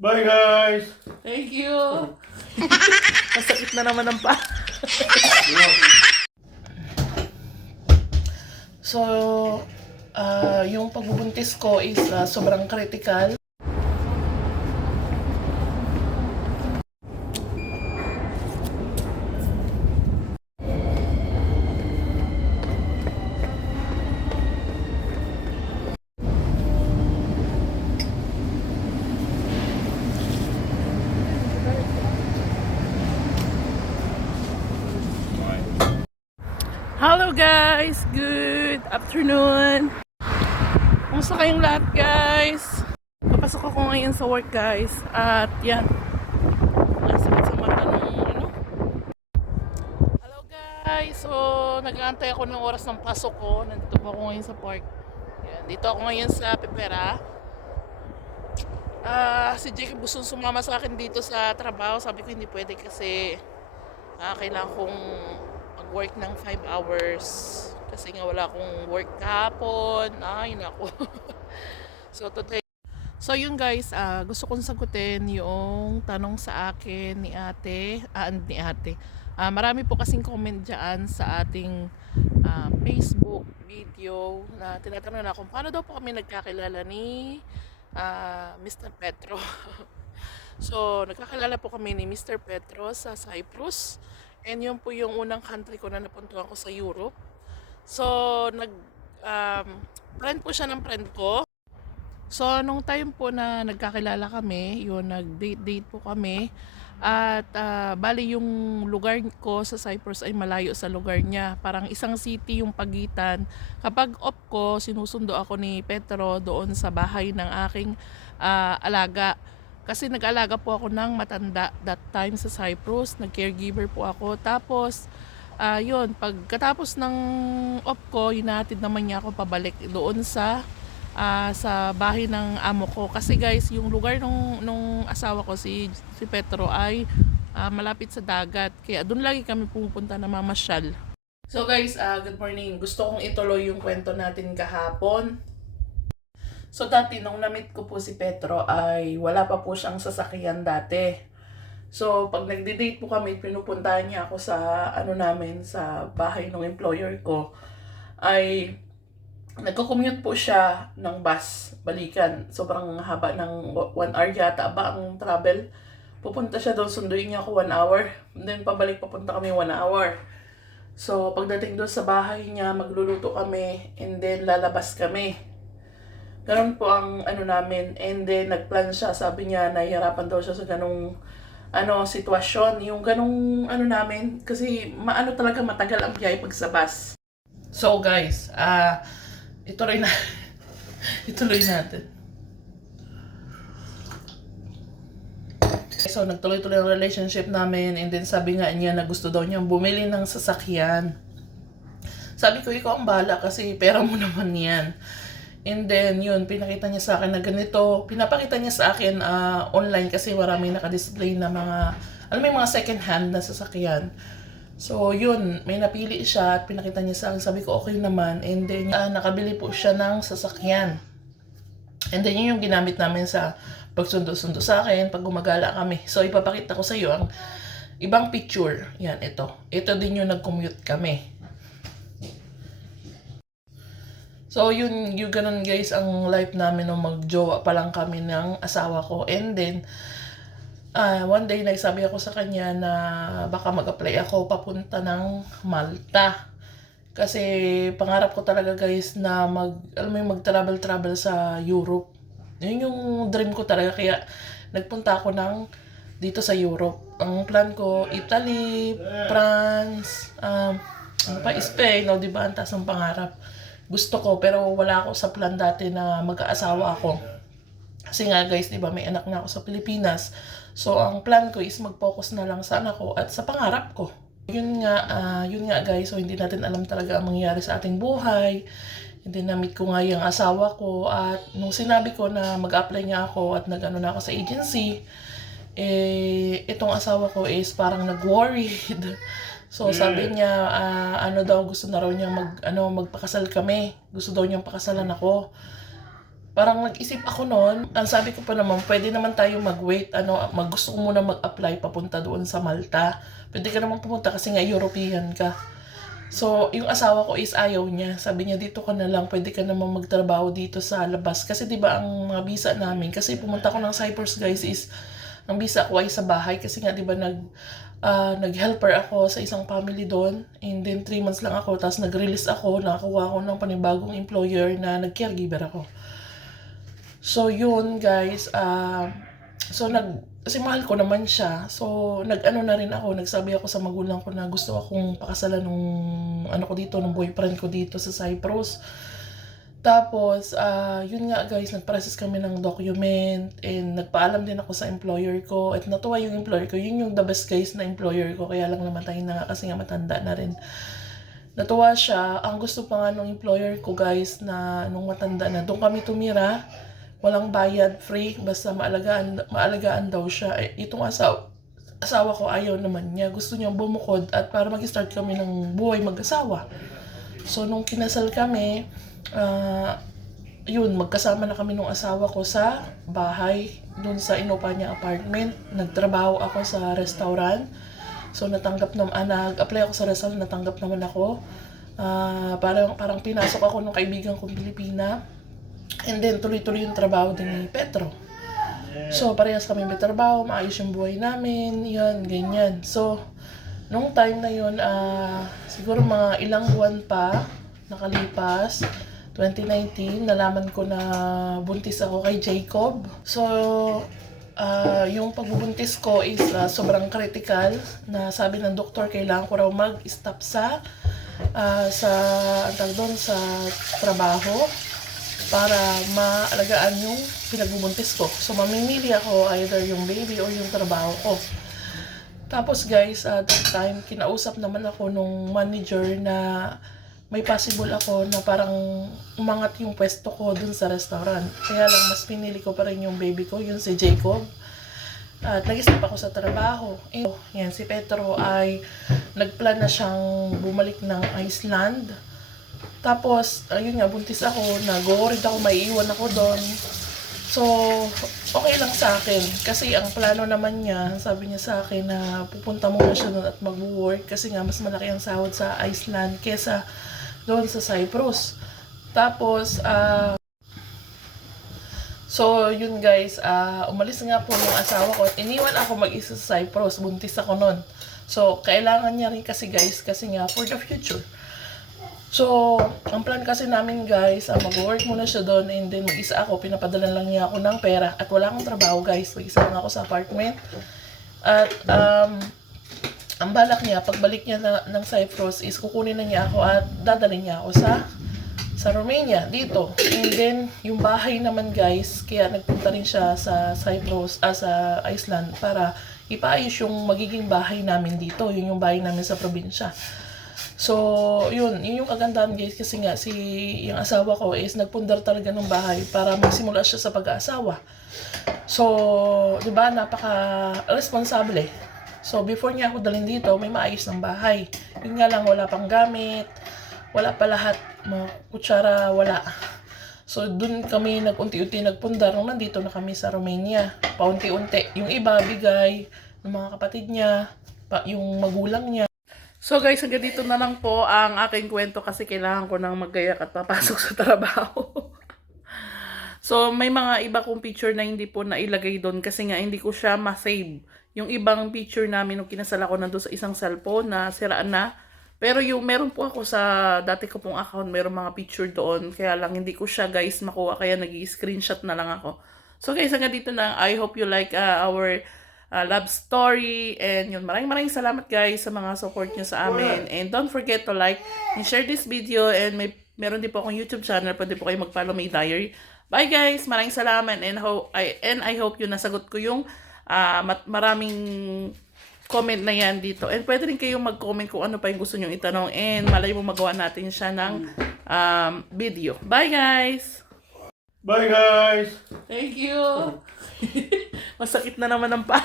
Bye guys! Thank you. Masakit na naman ang pa. So, yung pagbubuntis ko is sobrang critical. Hello guys! Good afternoon! Kumusta kayong lahat guys? Papasok ako ngayon sa work guys. At yan. Nasakit sa mata ng ano. Hello guys! So, nag-aantay ako ng oras ng pasok ko. Nandito po ako ngayon sa park. Yan. Dito ako ngayon sa Pipera. Si Jake gusto sumama sa akin dito sa trabaho. Sabi ko hindi pwede kasi kailangan kong mag-work ng 5 hours kasi nga wala akong work kahapon. Ay nako. So yun guys, gusto kong sagutin yung tanong sa akin ni ate, marami po kasing comment dyan sa ating Facebook video na tinatanong na kung paano daw po kami nagkakilala ni Mr. Petro. So nagkakilala po kami ni Mr. Petro sa Cyprus. And yun po yung unang country ko na napuntuhan ko sa Europe. So, friend po siya ng friend ko. So, nung time po na nagkakilala kami, yun, nag-date po kami. At bali yung lugar ko sa Cyprus ay malayo sa lugar niya. Parang isang city yung pagitan. Kapag off ko, sinusundo ako ni Petro doon sa bahay ng aking alaga. Kasi nag-alaga po ako ng matanda that time sa Cyprus. Nag-caregiver po ako. Tapos, yun, pagkatapos ng off ko, hinatid naman niya ako pabalik doon sa bahay ng amo ko. Kasi guys, yung lugar nung asawa ko, si Petro, ay malapit sa dagat. Kaya doon lagi kami pumupunta na mamasyal. So guys, good morning. Gusto kong ituloy yung kwento natin kahapon. So dati nung na-meet ko po si Petro ay wala pa po siyang sasakyan dati. So pag nagde-date po kami, pinupuntahan niya ako sa namin sa bahay ng employer ko ay nagko-commute po siya ng bus balikan. Sobrang haba ng 1 hour yata ba ang travel. Pupunta siya doon, sunduin niya ako 1 hour. And then pabalik papunta kami 1 hour. So pagdating doon sa bahay niya, magluluto kami and then lalabas kami. Ganun po ang namin. And then nagplan siya, sabi niya nahihirapan daw siya sa ganung sitwasyon. Yung ganung namin kasi talaga matagal ang biyahe pag sa bus. So guys, ituloy natin. So nagtuloy-tuloy ang relationship namin and then sabi nga niya na gusto daw niyang bumili ng sasakyan. Sabi ko, ikaw ang bahala kasi pera mo naman yan. And then, yun, pinakita niya sa akin na ganito. Pinapakita niya sa akin online kasi marami naka-display na may mga second hand na sasakyan. So, yun, may napili siya at pinakita niya sa akin. Sabi ko, okay naman. And then, nakabili po siya ng sasakyan. And then, yun yung ginamit namin sa pagsundo-sundo sa akin, pag gumagala kami. So, ipapakita ko sa iyo ang ibang picture. Yan, ito. Ito din yung nag-commute kami. So, yun ganun guys, ang life namin nung magjowa pa lang kami ng asawa ko. And then, one day, nagsabi ako sa kanya na baka mag-apply ako papunta ng Malta. Kasi, pangarap ko talaga guys na mag-travel sa Europe. Yun yung dream ko talaga. Kaya, nagpunta ako dito sa Europe. Ang plan ko, Italy, France, Spain, diba? Ang taas ng pangarap. Gusto ko, pero wala ako sa plan dati na mag-aasawa ako. Kasi nga guys, diba, may anak na ako sa Pilipinas. So, ang plan ko is mag-focus na lang sa anak ko at sa pangarap ko. Yun nga guys, so hindi natin alam talaga ang mangyayari sa ating buhay. Hindi na-meet ko nga yung asawa ko at nung sinabi ko na mag-apply nga ako at na ako sa agency, itong asawa ko is parang nag-worried. So sabi niya, gusto na raw niya magpakasal kami. Gusto daw niyang pakasalan ako. parang nag-isip ako noon, ang sabi ko pa naman, pwede naman tayo mag-wait, gusto ko muna mag-apply papunta doon sa Malta. Pwede ka naman pumunta kasi nga European ka. So, yung asawa ko is ayaw niya. Sabi niya, dito ka na lang, pwede ka naman magtrabaho dito sa labas. Kasi 'di ba ang mga visa namin, kasi pumunta ko ng Cyprus guys is, ang visa ko ay sa bahay. Kasi nga 'di ba nag-helper ako sa isang family doon. And then 3 months lang ako, tapos nag-release ako, nakakuha ako ng panibagong employer na nag-caregiver ako. So, yun guys, kasi mahal ko naman siya. So, nag-ano na rin ako, nagsabi ako sa magulang ko na gusto akong pakasalan nung ko dito, nung boyfriend ko dito sa Cyprus. Tapos, yun nga guys, nag-process kami ng document and nagpaalam din ako sa employer ko. At natuwa yung employer ko, yun yung the best guys na employer ko, kaya lang namatay na nga kasi nga matanda na rin. Natuwa siya. Ang gusto pa nga ng employer ko guys na nung matanda na, doon kami tumira. Walang bayad, free, basta maalagaan daw siya. Itong asawa ko ayaw naman niya. Gusto niya bumukod at para mag-start kami ng buhay mag-asawa. So, nung kinasal kami, yun, magkasama na kami nung asawa ko sa bahay, dun sa inupa niya apartment. Nagtrabaho ako sa restaurant. So, nag-apply ako sa restaurant, natanggap naman ako. Parang pinasok ako ng kaibigan kong Pilipina. And then, tuloy-tuloy yung trabaho din ni Petro. So, parehas kami may trabaho, maayos yung buhay namin, yun, ganyan. So, nung time na yun, siguro mga ilang buwan pa nakalipas, 2019, nalaman ko na buntis ako kay Jacob. So, yung pagbubuntis ko is sobrang critical, na sabi ng doktor, kailangan ko raw mag-stop sa trabaho para maalagaan yung pinagbubuntis ko. So, mamimili ako either yung baby or yung trabaho ko. Tapos guys, at that time, kinausap naman ako nung manager na may possible ako na parang umangat yung pwesto ko dun sa restaurant. Kaya lang, mas pinili ko pa rin yung baby ko, yun si Jacob. At nag-stop ako sa trabaho. Yan, si Petro ay nagplan na siyang bumalik ng Iceland. Tapos, ayun nga, buntis ako, nag-worried ako, maiiwan ako doon. So, okay lang sa akin. Kasi ang plano naman niya, sabi niya sa akin na pupunta muna siya doon at mag-work. Kasi nga, mas malaki ang sahod sa Iceland kesa doon sa Cyprus. Tapos, so, yun guys, umalis nga po yung asawa ko at iniwan ako mag-isa sa Cyprus. Buntis ako noon. So, kailangan niya rin kasi guys, kasi nga, for the future. So, ang plan kasi namin guys, mag-work muna siya doon and then mag-isa ako, pinapadalan lang niya ako ng pera at wala akong trabaho guys, mag-isa lang ako sa apartment. At ang balak niya, pagbalik niya ng Cyprus is kukunin na niya ako at dadalhin niya ako sa Romania, dito. And then, yung bahay naman guys, kaya nagpunta rin siya sa Cyprus, sa Iceland para ipaayos yung magiging bahay namin dito, yun yung bahay namin sa probinsya. So, yun yung kagandahan guys, kasi nga yung asawa ko is nagpundar talaga ng bahay para magsimula siya sa pag-aasawa. So, 'di ba, napaka-responsable. So, before niya ako dalhin dito, may maayos ng bahay. Yun nga lang, wala pang gamit, wala pa lahat, mga kutsara, wala. So, dun kami nag-unti-unti nagpundar nung nandito na kami sa Romania. Paunti-unti. Yung iba, bigay ng mga kapatid niya, yung magulang niya. So guys, hanggang dito na lang po ang aking kwento kasi kailangan ko nang maggayak at papasok sa trabaho. So may mga iba kong picture na hindi po nailagay doon kasi nga hindi ko siya ma-save. Yung ibang picture namin nung kinasal ako nandun sa isang cellphone na siraan na. Pero yung meron po ako sa dati ko pong account, meron mga picture doon. Kaya lang hindi ko siya guys makuha, kaya nag-i-screenshot na lang ako. So guys, hanggang dito na lang. I hope you like our love story. And yun, maraming salamat guys sa mga support nyo sa amin. And don't forget to like and share this video. And meron din po akong YouTube channel. Pwede po kayo mag-follow my diary. Bye guys! Maraming salamat. And I hope yun nasagot ko yung maraming comment na yan dito. And pwede rin kayong mag-comment kung ano pa yung gusto nyo itanong. And malay mo magawa natin siya ng video. Bye guys! Bye guys! Thank you! Masakit na naman ang pa.